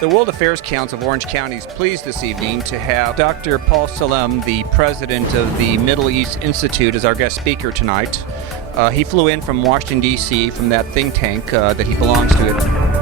The World Affairs Council of Orange County is pleased this evening to have Dr. Paul Salem, the president of the Middle East Institute, as our guest speaker tonight. He flew in from Washington, D.C., from that think tank that he belongs to.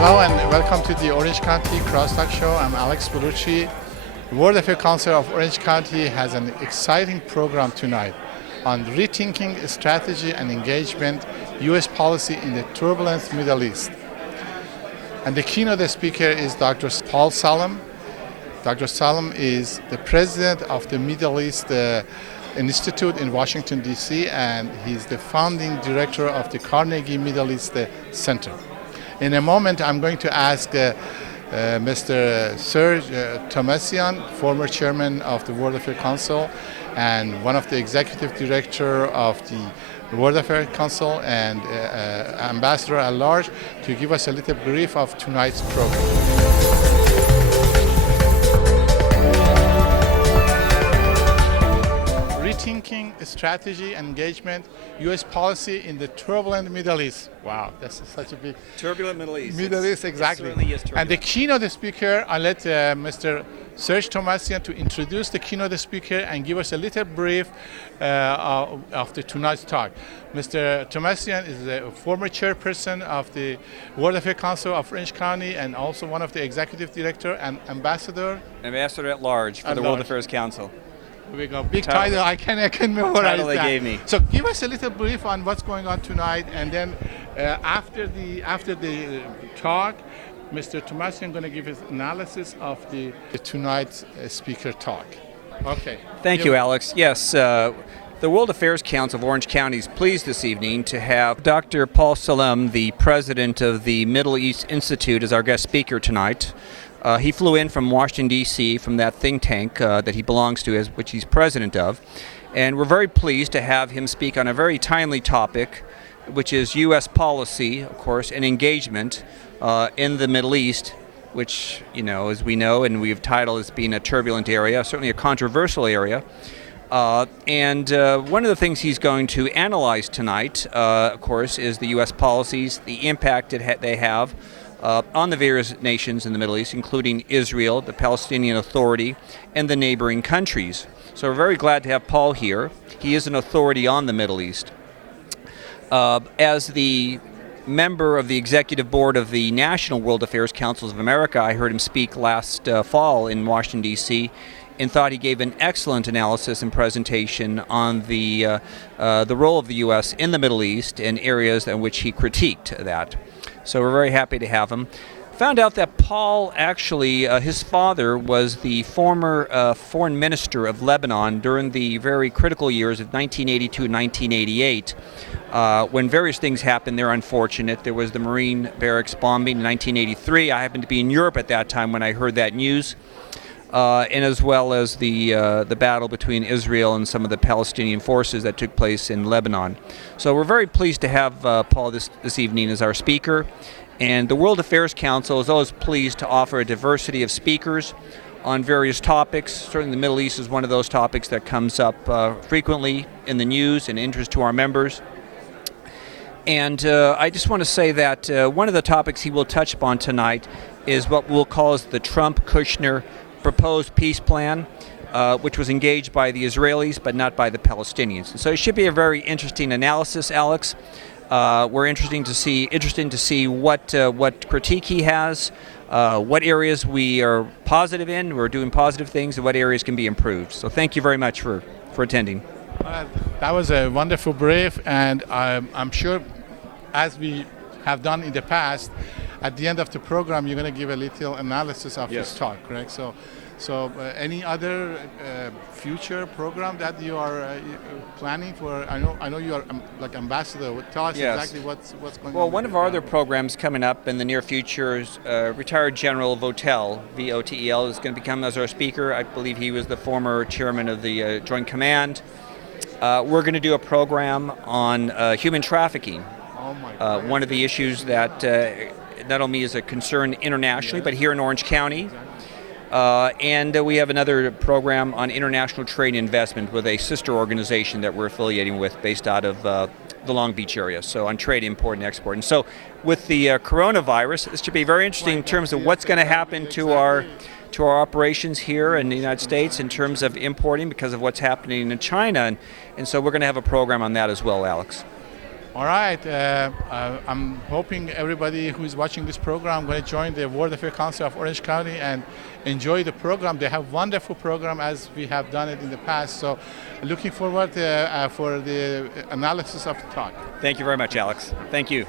Hello and welcome to the Orange County Crosstalk Show. I'm Alex Bolourchi. The World Affairs Council of Orange County has an exciting program tonight on rethinking strategy and engagement, U.S. policy in the turbulent Middle East. And the keynote speaker is Dr. Paul Salem. Dr. Salem is the president of the Middle East Institute in Washington, D.C., and he's the founding director of the Carnegie Middle East Center. In a moment, I'm going to ask Mr. Serge Tomassian, former chairman of the World Affairs Council and one of the executive director of the World Affairs Council and ambassador at large, to give us a little brief of tonight's program. Rethinking strategy and engagement, U.S. policy in the turbulent Middle East. Wow, that's such a big... Turbulent Middle East. Middle East, exactly. It certainly is turbulent. And the keynote speaker, I'll let Mr. Serge Tomassian to introduce the keynote speaker and give us a little brief of tonight's talk. Mr. Tomassian is a former chairperson of the World Affairs Council of Orange County and also one of the executive director and ambassador. Ambassador at large for the World Affairs Council. Here we go. Big title. I can memorize title that. They gave me. So give us a little brief on what's going on tonight, and then after the talk, Mr. Tomassian is going to give his analysis of the tonight's speaker talk. Okay. Thank you, Alex. Yes. The World Affairs Council of Orange County is pleased this evening to have Dr. Paul Salem, the president of the Middle East Institute, as our guest speaker tonight. He flew in from Washington, D.C., from that think tank that he belongs to, which he's president of. And we're very pleased to have him speak on a very timely topic, which is U.S. policy, of course, and engagement in the Middle East, which, you know, as we know, and we've titled as being a turbulent area, certainly a controversial area. And one of the things he's going to analyze tonight, of course, is the U.S. policies, the impact they have on the various nations in the Middle East, including Israel, the Palestinian Authority, and the neighboring countries. So we're very glad to have Paul here. He is an authority on the Middle East. As the member of the executive board of the National World Affairs Councils of America, I heard him speak last fall in Washington, D.C., and thought he gave an excellent analysis and presentation on the role of the U.S. in the Middle East and areas in which he critiqued that. So we're very happy to have him. Found out that Paul actually, his father was the former foreign minister of Lebanon during the very critical years of 1982 and 1988, when various things happened. They're unfortunate. There was the Marine barracks bombing in 1983. I happened to be in Europe at that time when I heard that news. And as well as the battle between Israel and some of the Palestinian forces that took place in Lebanon. So we're very pleased to have Paul this evening as our speaker. And the World Affairs Council is always pleased to offer a diversity of speakers on various topics. Certainly the Middle East is one of those topics that comes up frequently in the news and interest to our members. And I just want to say that one of the topics he will touch upon tonight is what we'll call as the Trump-Kushner proposed peace plan, which was engaged by the Israelis but not by the Palestinians. So it should be a very interesting analysis, Alex. We're interesting to see what critique he has, what areas we are positive in, we're doing positive things, and what areas can be improved. So thank you very much for attending. That was a wonderful brief, and I'm sure, as we have done in the past, at the end of the program, you're going to give a little analysis of this talk, correct? So So any other future program that you are planning for? I know you are like ambassador. Tell us exactly what's going on. Well, one of our other programs coming up in the near future is retired General Votel, V-O-T-E-L, is going to become as our speaker. I believe he was the former chairman of the Joint Command. We're going to do a program on human trafficking. Oh my God. One of the issues that not only is a concern internationally, but here in Orange County. And we have another program on international trade and investment with a sister organization that we're affiliating with based out of the Long Beach area, so on trade, import, and export. And so with the coronavirus, this should be very interesting in terms of what's going to happen to our operations here in the United States in terms of importing because of what's happening in China. And so we're going to have a program on that as well, Alex. All right, I'm hoping everybody who is watching this program going to join the World Affairs Council of Orange County and enjoy the program. They have wonderful program as we have done it in the past. So looking forward for the analysis of the talk. Thank you very much, Alex. Thank you.